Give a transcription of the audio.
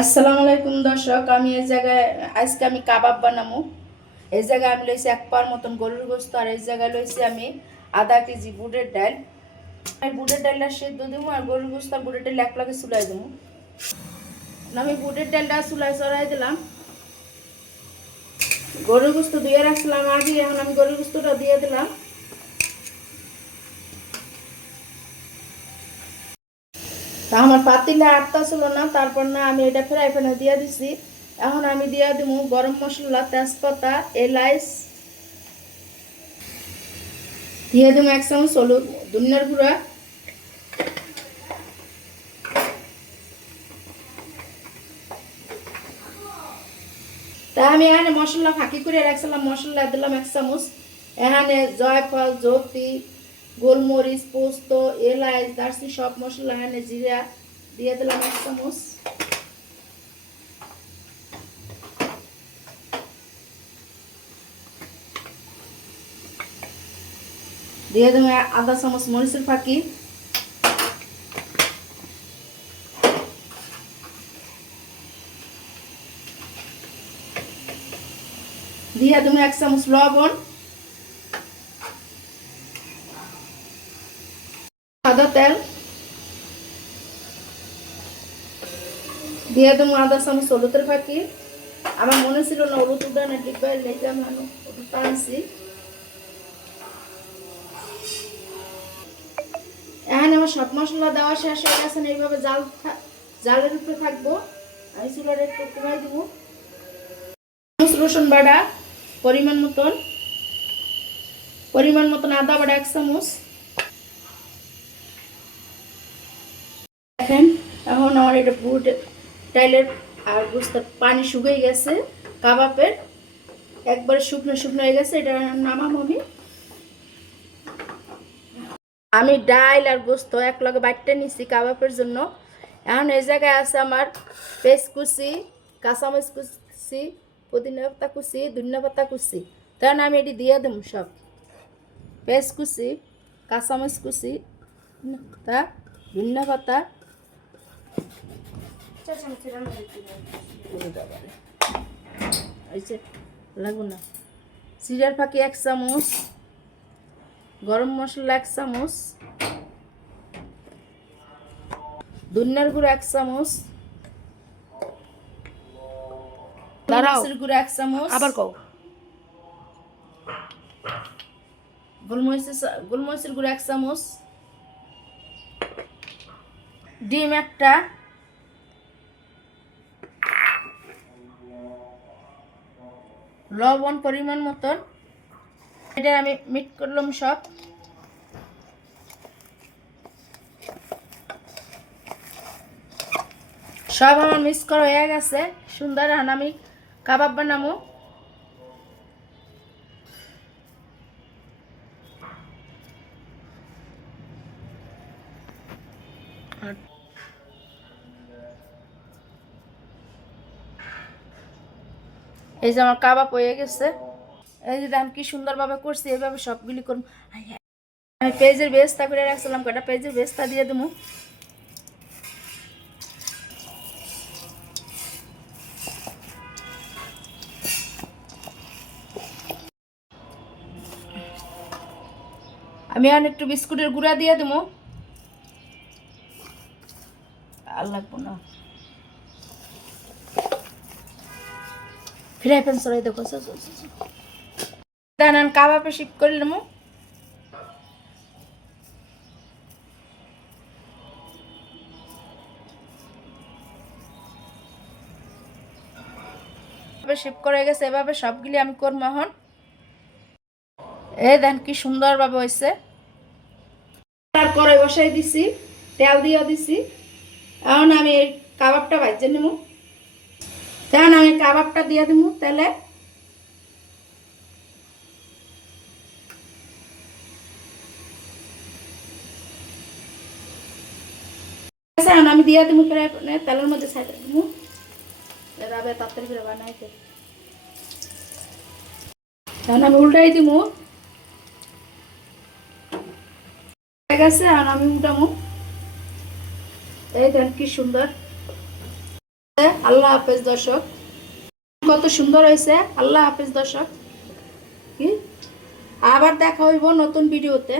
আসসালামু আলাইকুম দর্শক, আমি এই জায়গায় আজকে আমি কাবাব বানাবো। এই জায়গায় আমি লইছি 1 পার মতন গরুর গোস্ত, আর এই জায়গায় লইছি আমি আধা কেজি বুটের ডাল। আমি বুটের ডালটা সেদ্ধ দেবো আর গরুর গোস্ত আর বুটের ডাল একলাগে চুলাই দেবো। আমি বুটের ডালটা চুলায় চড়াই দিলাম। গরুর গোস্ত ধুয়ে রাখছিলাম আগে, এখন আমি গরুর গোস্তটা দিয়ে দিলাম। তা আমার পাতিলে আটটা ছিল না, তারপর না আমি এটা ফ্রাই প্যানে দিয়ে দিছি। এখন আমি দিয়ে দিব গরম মশলা, তেজপাতা, এলাচ, দিয়ে দেবো 1 চামচ হলুদ, ধনিয়ার গুঁড়া, তা আমি এখানে মশলা ফাঁকি করে রাখছিলাম, মশলা দিলাম 1 চামচ। এখানে জয়ফল, জ্যোতি, গোলমরিচ, পোস্ত, এলাচ, দারচিনি সব মশলা, এখানে জিরা দিয়ে দিলাম 1 চামচ। দিয়ে দেবো আধা চামচ মরিচের ফাঁকি, দিয়ে দেবো 1 চামচ লবণ, সাদা তেল, দিয়ে দেবো আধা চামচ হলুদের ফাঁকি। আমার মনে ছিল না হলুদ উঠানের ডিব্বায় লেগে, আমি হলুদ টানছি। এখানে আমার সব মশলা দেওয়া শেষ হয়ে গেছে। এইভাবে জালের উপরে থাকবো। আমি চুলাটা একটু কমাই দেবো। রসুন বাটা পরিমাণ মতন আদা বাটা 1 চামচ। দেখেন এখন আমার এটা বুট ডালের আর গোস্তের পানি শুকিয়ে গেছে, কাবাবের একবারে শুকনো শুকনো হয়ে গেছে। এটা নামাবো আমি ডাল আর গোস্ত একলগে বাইটটা নিছি কাবাবের জন্য। এখন এই জায়গায় আছে আমার পেঁয়াজ কুচি, কাঁচামরিচ কুচি, পুদিনা পাতা কুচি, ধনিয়া পাতা কুচি। তখন আমি এটি দিয়ে দেবো সব। পেঁয়াজ কুচি, কাঁচামরিচ কুচি, তা ধনিয়া পাতা, লাগবো না, জিরার ফাঁকি 1 চামচ, গরম মশলা 1 চামচ, ধনিয়ার গুঁড়ো 1 চামচ, মরিচের গুঁড়ো 1 চামচ, আবার কও, গোলমরিচের গুঁড়ো 1 চামচ, ডিম একটা, লবণ পরিমাণ মতন। এটা আমি মিক্স করলাম সব। সব আমার মিক্স করা হয়ে গেছে সুন্দর। এখন আমি কাবাব বানাবো। এই যে আমার কাবাব হয়ে গেছে। এই যে আমি কি সুন্দরভাবে করছি, এইভাবে সবগুলি করব। আমি পেঁয়াজের বেস্তা করে রাখছিলাম, কটা পেঁয়াজের বেস্তা দিয়ে দেবো। আমি এখন একটু বিস্কুটের গুঁড়া দিয়ে দেবো। আর লাগবো না, ফ্রাই প্যান সরাই দেখো। দান কাবাবে শিফট করে নেবো। শিফট করে গেছে, এভাবে সবগুলি আমি করবো এখন। এই দেন কি সুন্দরভাবে হয়েছে। তারপরে বসাই দিছি, তেল দিয়ে দিছি। এখন আমি এই কাবাবটা ভাজে নেব। তখন আমি কাবাবটা দিয়ে দেবো তেলে। এখন আমি দিয়ে দেবো তেলের মধ্যে ছাড়ে দেবো। এভাবে তাড়াতাড়ি করে বানাইতে। তখন আমি উল্টাই দিব। ঠিক আছে, এখন আমি উল্টাবো। এই দেন কি সুন্দর। আল্লাহ হাফেজ দর্শক। কত সুন্দর হয়েছে। আল্লাহ হাফেজ দর্শক। কি আবার দেখা হইব নতুন ভিডিওতে।